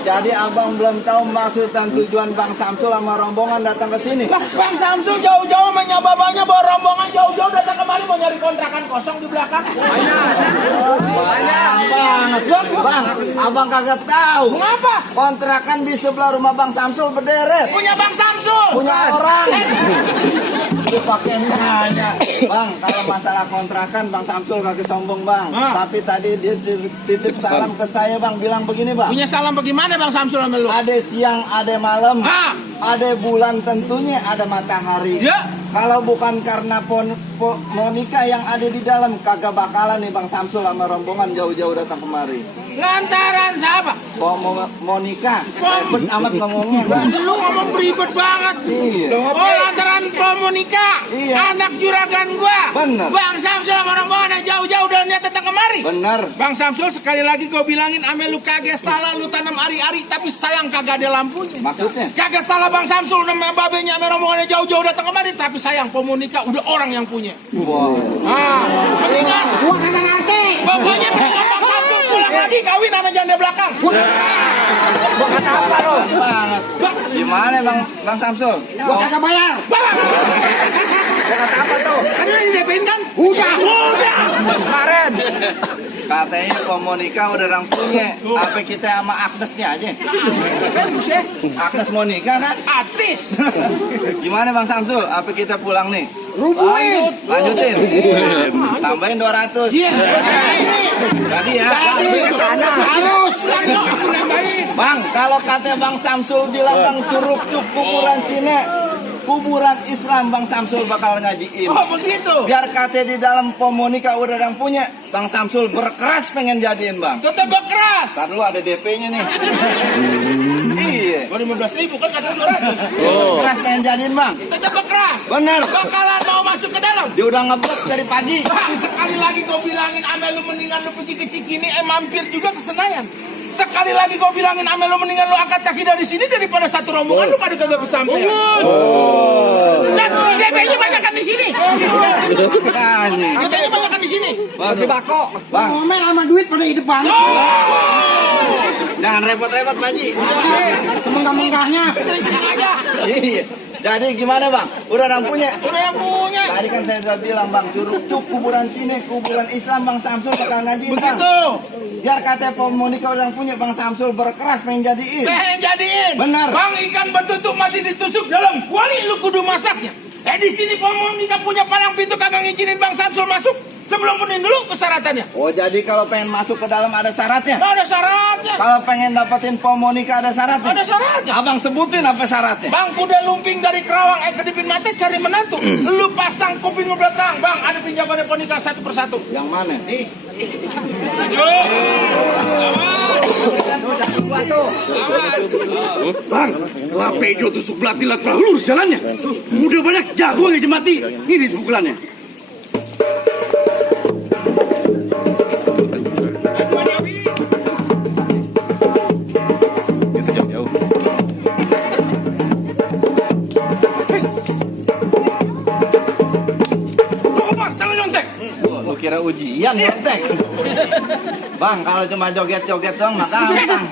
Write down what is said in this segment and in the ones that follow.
Jadi abang belum tahu maksud dan tujuan Bang Samsul sama rombongan datang ke sini. Lah, Bang Samsul jauh-jauh menyapa babanya bawa rombongan jauh-jauh datang kemari mau nyari kontrakan kosong di belakang. Banyak banget. Bang, abang kagak tahu. Mengapa? Kontrakan di sebelah rumah Bang Samsul berderet. Punya Bang Samsul. Punya orang. Pakai nanya. Bang, kalau masalah kontrakan Bang Samsul kagak sombong Bang. Tapi tadi dia titip salam ke saya Bang, bilang begini Bang. Punya salam bagaimana Bang Samsul sama lu? Ada siang, ada malam, ada bulan tentunya, ada matahari. Ya. Kalau bukan karena Monica yang ada di dalam, kagak bakalan nih Bang Samsul sama rombongan jauh-jauh datang kemari. Lantaran siapa? Monica, ribet amat ngomongnya Bang. Lu ngomong beribet banget. Iya. Oh, lantaran Monica, Iya. anak juragan gua. Bener. Bang Samsul sama rombongan jauh-jauh dan dia datang kemari. Bener. Bang Samsul sekali lagi gue bilangin ame lu kagak salah lu tanam ari-ari tapi sayang kagak ada lampunya. Maksudnya? Kagak salah Bang Samsul sama babenya ame rombongannya jauh-jauh datang kemari tapi sayang Monica udah orang yang punya. Wow. Nah, mendingan gua kagak ngerti. Pokoknya mendingan Bang Samsul pulang lagi kawin sama janda belakang. Bukan apa lo? Banget. Gimana Bang Samsul? Gua kagak bayar. Bukan apa tuh? Kan udah di DP-in kan? Udah. Kemarin katanya Monica udah orang punya. Apa kita sama Agnesnya aja? Bagus ya. Agnes Monica kan? Artis. Gimana Bang Samsul? Apa kita pulang nih? Rubuhin. Lanjutin. Tambahin 200. Iya. Jadi ya. Halus. Nambahin. Bang, kalau kata Bang Samsul bilang Bang Curug Cuk kuburan Cina, kuburan Islam Bang Samsul bakal ngajiin. Oh begitu. Biar kata di dalam Monica udah yang punya, Bang Samsul berkeras pengen jadiin Bang. Tetap keras. Ntar dulu ada DP-nya nih. Iya. Baru 15.000 kan kata 200. Keras pengen jadiin Bang. Tetap keras. Bener. Bakalan mau masuk ke dalam. Dia udah ngeblok dari pagi. Bang, sekali lagi gue bilangin ame lu mendingan lu pergi ke Cikini mampir juga ke Senayan. Sekali lagi gue bilangin ame lu mendingan lu angkat kaki dari sini daripada satu rombongan lu pada kagak kesampaian. Dan DP-nya banyak kan di sini. DP-nya banyak kan di sini. Di bako. Bang, Ngomel sama duit pada hidup banget. jangan repot-repot Pak Haji. Semenggah-menggahnya. Sering-sering aja. Iya. Jadi gimana Bang? Udah yang punya? Udah yang punya. Tadi kan saya udah bilang Bang, Curug Cuk kuburan Cina, kuburan Islam Bang Samsul bakal ngajiin Bang. Begitu. Biar kata Monica udah yang punya, Bang Samsul berkeras pengen jadiin. Pengen jadiin. Benar. Bang ikan betutuk mati ditusuk dalam kuali lu kudu masaknya. Di sini Monica punya palang pintu kagak ngizinin Bang Samsul masuk. Sebelum penuhin dulu persyaratannya. Oh jadi kalau pengen masuk ke dalam ada syaratnya? Ada syaratnya. Kalau pengen dapetin Monica ada syaratnya? Ada syaratnya. Abang sebutin apa syaratnya? Bang kuda lumping dari Kerawang kedipin mata cari menantu. Lu pasang kuping lu belakang. Bang ada pinjamannya Monica satu persatu. Yang mana? Nih. Bang, lah pejo tusuk belati lah lurus jalannya. Udah banyak jago aja mati. Ini sepukulannya. Lu kira ujian nyontek? Bang kalau cuma joget-joget doang mah gampang.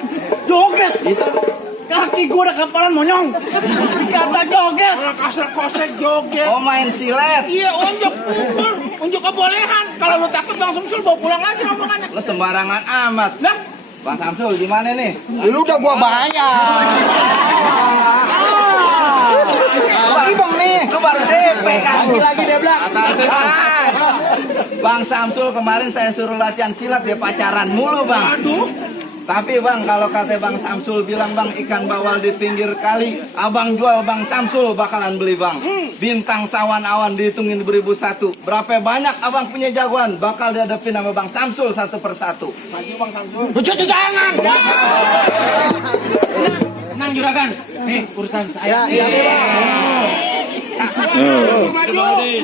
Joget. Itu Kaki gua udah kapalan monyong. Dikata joget. Orang kasar kosek joget. oh main silet. Iya unjuk pukul. Unjuk kebolehan. Kalau lu takut Bang Samsul bawa pulang aja rombongannya. Lu sembarangan amat. Lah. Bang Samsul gimana nih? Lu udah gua bayar. Lagi bang nih, lu baru DP kaki lagi dia bilang. Bang Samsul kemarin saya suruh latihan silat dia pacaran mulu bang. Aduh. Tapi bang kalau kata Bang Samsul bilang bang ikan bawal di pinggir kali, abang jual Bang Samsul bakalan beli bang. Bintang sawan awan dihitungin beribu satu. Berapa banyak abang punya jagoan bakal dihadapin sama Bang Samsul satu persatu. Maju Bang Samsul. Jangan. Tenang juragan. Nih urusan saya. Maju.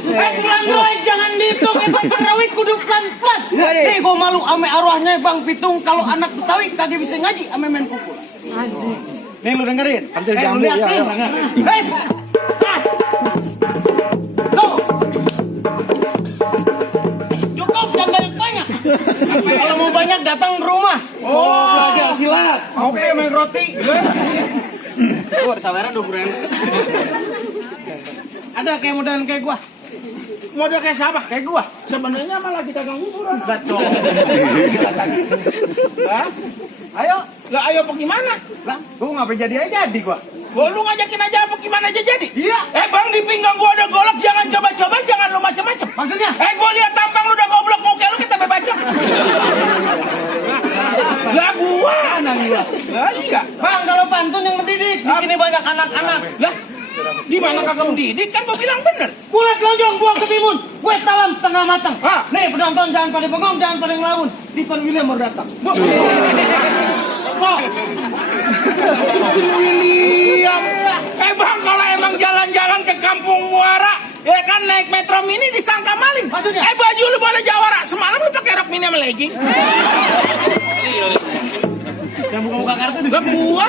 Pelan-pelan jangan dihitung. Terawih kudu pelan-pelan. Nih gua malu ame arwahnya Bang Pitung kalau anak Betawi kagak bisa ngaji ame main pukul. Asik. Nih lu dengerin. Ambil jambu Lu ya. liatin. Wes. Tuh. Cukup jangan banyak. Kalau mau banyak datang ke rumah. Oh, belajar silat. Oke, main roti. Gua ada saweran 20.000. Ada kayak modelan kayak gua. Model kayak siapa? Kayak gua. Sebenarnya malah kita gang bubur. Betul. Hah? Ayo. Lah ayo apa gimana? Lah, gua ngapain jadi aja di gua. Gua lu ngajakin aja apa gimana aja jadi? Iya. Bang, di pinggang gua ada golok, jangan coba-coba, jangan lu macem-macem. Maksudnya? Gua lihat tampang lu udah goblok, muka lu kita berbacem. Lah gua. Lah iya. Bang, kalau pantun yang mendidik, di sini banyak anak-anak. Lah di mana kagak mendidik kan gua bilang bener. Bulat lonjong buang ketimun, kue talam setengah matang. Hah? Nih penonton jangan pada bengong, jangan pada ngelamun. Dipan William baru datang. Kok? William. Bang, kalau emang jalan-jalan ke Kampung Muara, ya kan naik metro mini disangka maling. Maksudnya? Baju lu boleh jawara. Semalam lu pakai rok mini sama legging. Yang buka-buka kartu di Lah gua.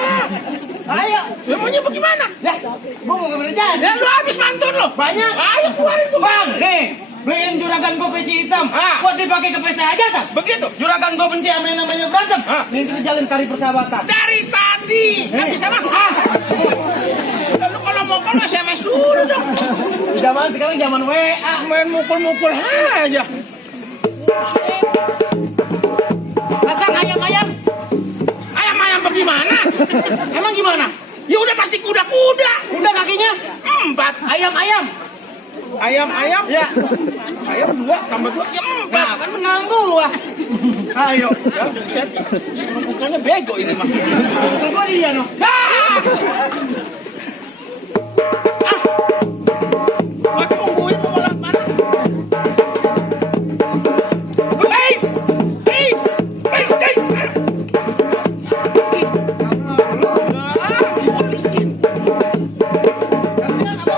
Ayo. Ya maunya bagaimana? Ya, gua mau kemana jadi? Ya lu habis mantun lu. Banyak. Ayo keluarin tuh. Bang, nih, beliin juragan gua peci hitam. Ah. Buat dipakai ke pesta aja kan? Begitu. Juragan gua benci sama yang namanya berantem. Ah. Nih kita jalan tari persahabatan. Dari tadi nggak bisa masuk. Lu kalau mau call SMS dulu dong. Zaman sekarang zaman WA. Main mukul-mukul aja. Pasang ayam-ayam. Ayam-ayam bagaimana? Emang gimana? Ya udah pasti kuda-kuda. Udah kakinya? 4. Ayam-ayam. Ayam-ayam. Ya. Ayam 2 tambah 2 ya 4. Nah, kan benar gua. Ayo. Ya, buset. Bukannya bego ini mah. Betul gua dia noh. Gua tungguin mau lewat mana? Peace! Peace! Peace! Licin.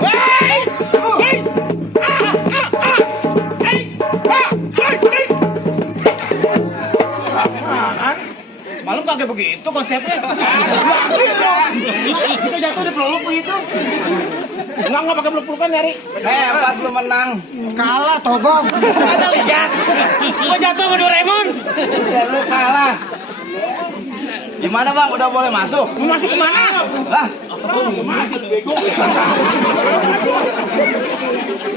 Peace! Peace! Peace! Malu kagak begitu konsepnya. Kita jatuh di peluk begitu. Enggak pakai peluk-pelukan nyari. Hebat lu menang. Kalah togong. Ada lihat. Gua jatuh sama Doraemon. Ya, lu kalah. Gimana bang? Udah boleh masuk? Mau masuk kemana? Lah,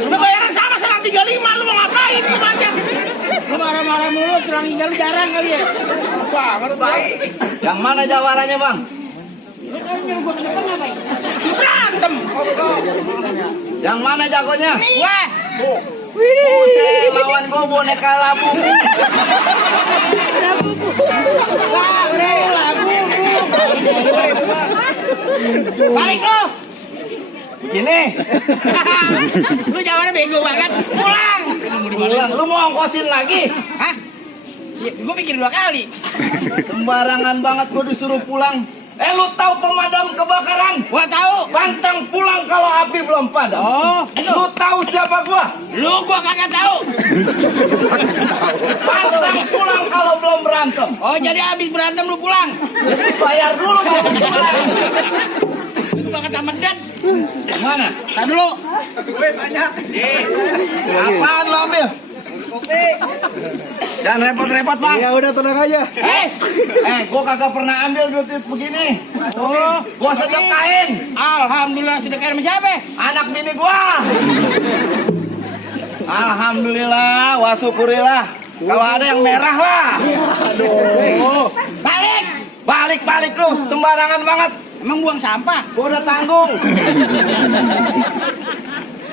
Udah bayaran sama salah 35, lu mau ngapain lu banyak? Lu marah-marah mulu, kurang tinggal jarang kali ya. Banget baik. yang mana jawarannya bang? Lu kan nyuruh gua ke depan ngapain? Berantem. Yang mana jagonya? Wah. Buset, lawan gua boneka labu. Balik lo. Gini, Lu jawabannya bego banget. Pulang. pulang. Lu mau ongkosin lagi? Hah? Ya, gua pikir 2 kali. Sembarangan banget gua disuruh pulang. Lu tahu pemadam kebakaran? Gua tahu. Pantang pulang kalau api belum padam. Oh, Lu tahu siapa gua? gua kagak tahu. Pantang pulang kalau belum berantem. Oh, jadi habis berantem lu pulang. Bayar dulu baru pulang. Itu banget amat dan. Mana? Tar dulu. Apaan lu ambil? Jangan repot-repot bang. Ya udah tenang aja. Gua kagak pernah ambil duit begini. Oh, Gua sedekain. alhamdulillah sedekah sama siapa? Anak bini gua. Alhamdulillah, wa syukurillah. Kalau ada yang merah lah. Balik. Balik lu, sembarangan banget. Emang buang sampah? Gua udah tanggung.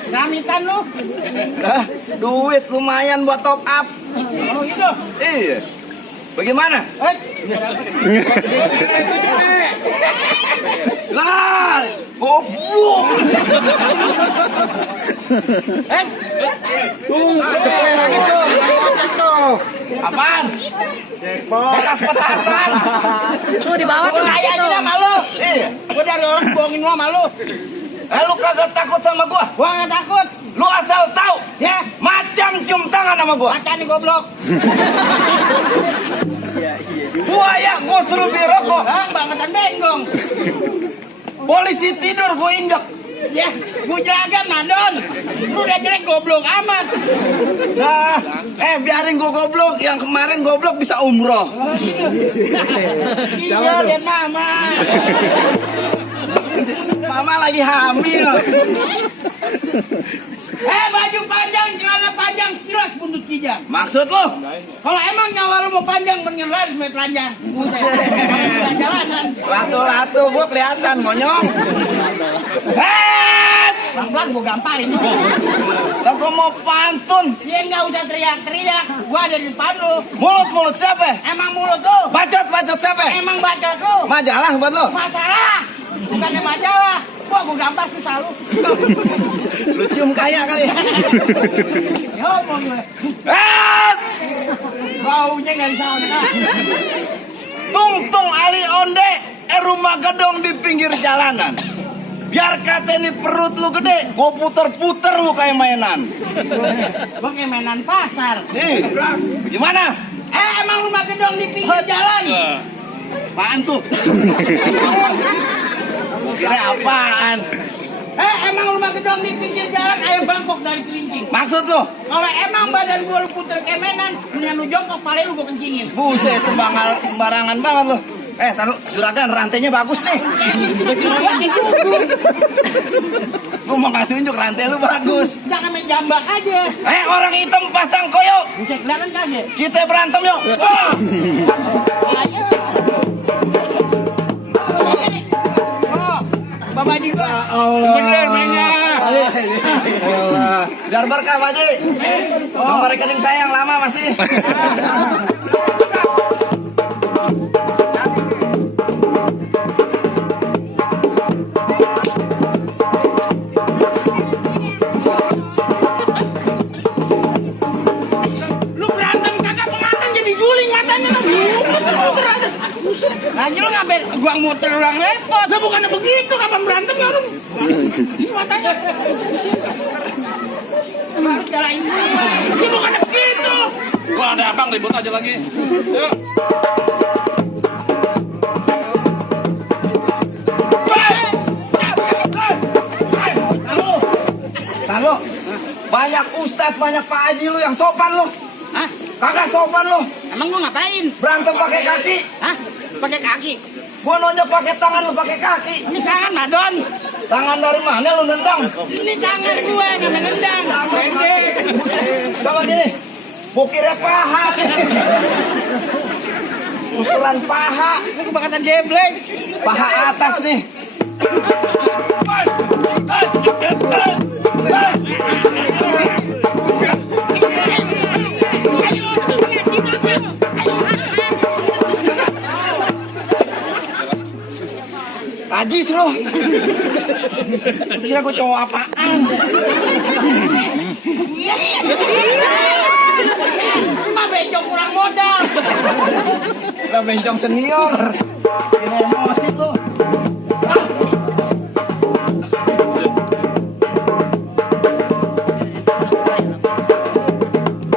Ramitan lu. Duit lumayan buat top up. Oh gitu. Iya. Bagaimana? Lah, goblok. Cepet lagi tuh, kocak tuh. Apaan? Bekas petasan. Tuh di bawah tuh kayak aja dah malu. Iya. Gua dari orang bohongin lu malu. Lu kagak takut sama gua? Gua nggak takut. Lu asal tahu, Ya, macan cium tangan sama gua. macan nih goblok. Buaya gua suruh beli rokok. Bang, bangetan benggong. Polisi tidur gua injek. Ya, gua juragan Madon. Lu udah jelek goblok amat. Nah, biarin gua goblok. Yang kemarin goblok bisa umroh. Iya, lihat mama. Mama lagi hamil. Baju panjang, celana panjang, jelas buntut kijang. Maksud lo? Kalau emang nyawa lu mau panjang, mendingan lari semet telanjang. Jalan-jalanan. Lato-lato gua kelihatan monyong. Pelan-pelan gua gamparin. Lah gua mau pantun. Dia nggak usah teriak-teriak. Gua ada di depan lu. Mulut siapa? Emang mulut lu. Bacot siapa? Emang baca lu. Majalah buat lo. Masalah. Bukannya majalah. Gua gampar susah lu. Lu cium kaya kali. Yo, mau gue. Baunya nggak disangka. Tung Ali onde, rumah gedong di pinggir jalanan. Biar kata ini perut lu gede, gua puter-puter lu kayak mainan. Gua kayak mainan pasar. Nih, gimana? Emang rumah gedong di pinggir jalan. Apaan tuh? Kira apaan? Emang rumah gedong di pinggir jalan, ayo bangkok dari kelincing. Maksud lu? Kalau emang badan gua lu puter kayak mainan, mendingan lu jongkok, pale lu gua kencingin. Buset, sembarangan banget lu. Taruh juragan, rantainya bagus nih. Lu mau ngasih unjuk rantai lu bagus. Jangan main jambak aja. Orang hitam pasang koyo. Bisa kelihatan kagak? Kita berantem yuk. Ayo. Bapak Haji gua. Bener mainnya. Allah. Biar berkah Pak Haji. Nomor rekening saya yang lama masih. Lu berantem kagak pengantin jadi juling matanya lu. Muter aja. Buset. Lagi lu ngambil gua muter ulang repot. Lah bukannya begitu, kapan berantem ya lu? Ini matanya. Harus jalanin gua. Ya bukannya begitu. Wah, ada abang ribut aja lagi. Yuk. Lalu banyak ustadz, banyak Pak Haji lu yang sopan lu. Hah? Kagak sopan lu. Emang gua ngapain? Berantem pakai kaki. Hah? Pakai kaki. Gua nonjok pakai tangan lu pakai kaki. Ini tangan Madon. Tangan dari mana lu nendang? Ini tangan gua yang nendang. Coba gini. Bukirnya paha. Pukulan paha. Ini kebakatan geblek. Paha atas nih. Ajis lo. Kira gue cowok apaan? Mah bencong kurang modal. Udah bencong senior. Ini emosi lo.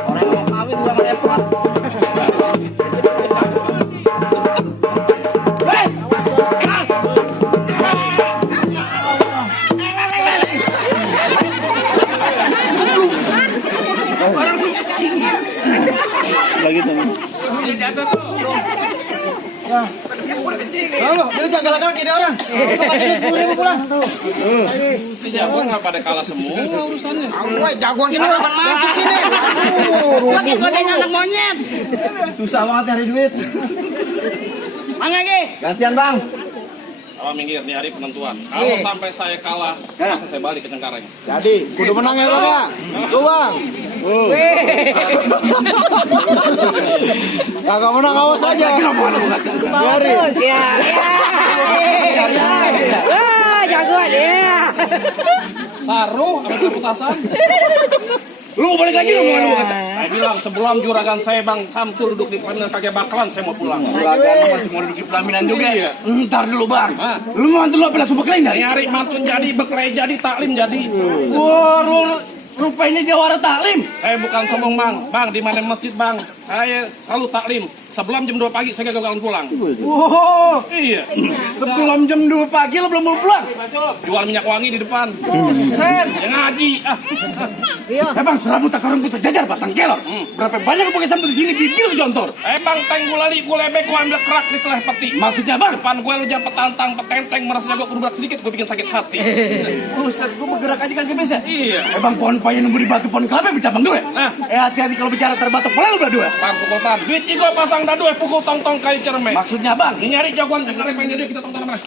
Orang mau kawin gua repot. Halo, jadi jangan galak gini orang. Ribu pulang. Ini jagoan nggak pada kalah semua urusannya. Gue jagoan kita kapan masuk ini? Pakai godeng anak monyet. Susah banget nyari duit. Mana lagi? Gantian bang. Kalau minggir nih hari penentuan. Kalau sampai saya kalah, saya balik ke Cengkareng. Jadi, kudu menang ya bang ya. Tuh bang. Kagak menang awas aja. Biarin. Jagoan ya. Taruh, ada reputasan. Lu balik lagi lu mau Saya bilang sebelum juragan saya Bang Samsul duduk di pelaminan kagak bakalan saya mau pulang. Juragan masih mau duduk di pelaminan juga ya? Ntar dulu bang. Hah? Lu mau mantu lu apa langsung beklain dari? Nyari mantun jadi, beklai jadi, taklim jadi. Wah, rupanya jawara taklim. Saya bukan sombong Bang. Bang, di mana masjid Bang? Saya selalu taklim. Sebelum jam 2 pagi saya gak bakalan pulang. Wow, Iya. sebelum jam 2 pagi lo belum mau pulang. Jual minyak wangi di depan. Buset. Yang ngaji. Bang, serabut takarung ku sejajar batang kelor. Berapa banyak aku pakai sampo di sini bibir jontor. Bang, teng gue lali, gue lebek, gue ambil kerak di seleh peti. Maksudnya bang? Depan gue lu jangan petantang, petenteng, merasa jago berat sedikit, gue bikin sakit hati. Buset, gue bergerak aja kagak bisa. Iya. Bang, pohon paya nunggu di batu pohon kelapa bercabang dua. Nah. Hati-hati kalau bicara terbatuk pola lu berdua. Bang, kukutan. Duit cigo pasang dadu, pukul tong-tong kayu cerme. Maksudnya bang? Ini nyari jagoan, dengerin pengen jadi kita tong-tong mana.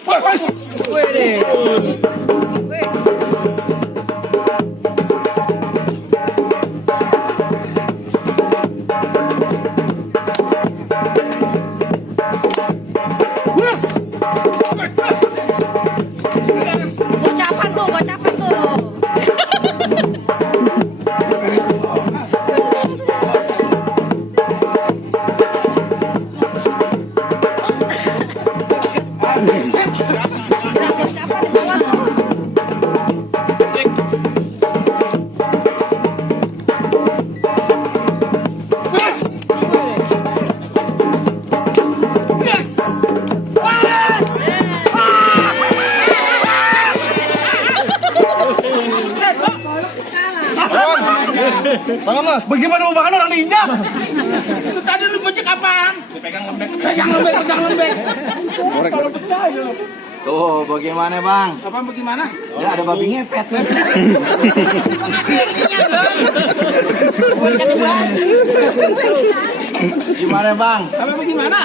Gocapan tuh, gocapan tuh. Gocapan di bawah tuh. Bangun lah. Bagaimana mau makan orang diinjak? Itu tadi lu becek apaan? Pegang lembek, pegang lembek. Tuh, bagaimana bang? Apaan bagaimana? Ya ada babi ngepet. Gimana bang? Apa bagaimana?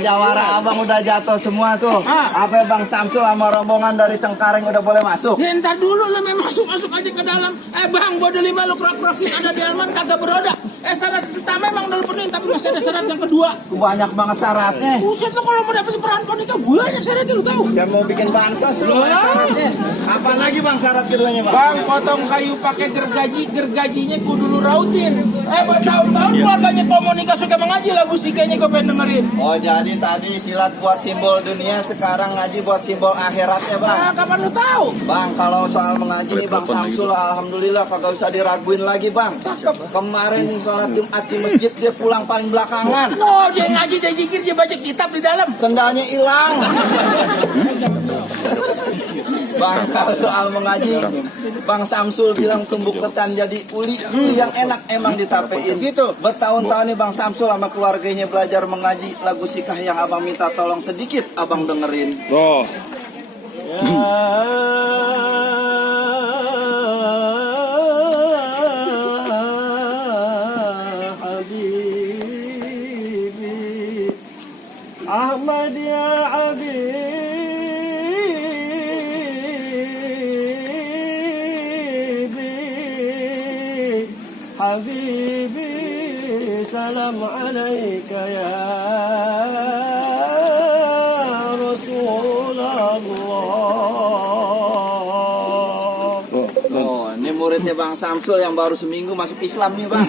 Jawara abang udah jatuh semua tuh. Apa bang Samsul sama rombongan dari Cengkareng udah boleh masuk? Ya entar dulu lah masuk aja ke dalam. Bang, bodoh 5 lu krok-krokin ada di Alman kagak beroda. Syarat pertama emang udah penuhin tapi masih ada syarat yang kedua. Banyak banget syaratnya. Buset lo kalau mau dapetin perempuan itu banyak syaratnya lu tahu. Dan mau bikin bansos lu banyak syaratnya. Apa lagi bang syarat keduanya bang? Bang, potong kayu pakai gergajinya kudu lu rautin. Bertahun-tahun keluarganya Pak Monika suka mengaji lagu sikanya gue pengen dengerin. Oh jadi tadi silat buat simbol dunia, sekarang ngaji buat simbol akhiratnya bang. Nah, kapan lu tahu? Bang kalau soal mengaji nih bang Samsul alhamdulillah kagak usah diraguin lagi bang. Kemarin sholat Jumat di masjid dia pulang paling belakangan. Oh, dia ngaji, dia zikir, dia baca kitab di dalam. Sendalnya hilang. Bang kalau soal mengaji, Bang Samsul bilang tumbuk ketan jadi uli yang enak emang ditapein. Gitu. Bertahun-tahun nih Bang Samsul sama keluarganya belajar mengaji lagu sikah yang abang minta tolong sedikit abang dengerin. Oh. Ahmad ya Habibi, salam alaika ya Rasulullah. Oh, ini muridnya Bang Samsul yang baru seminggu masuk Islam nih Bang.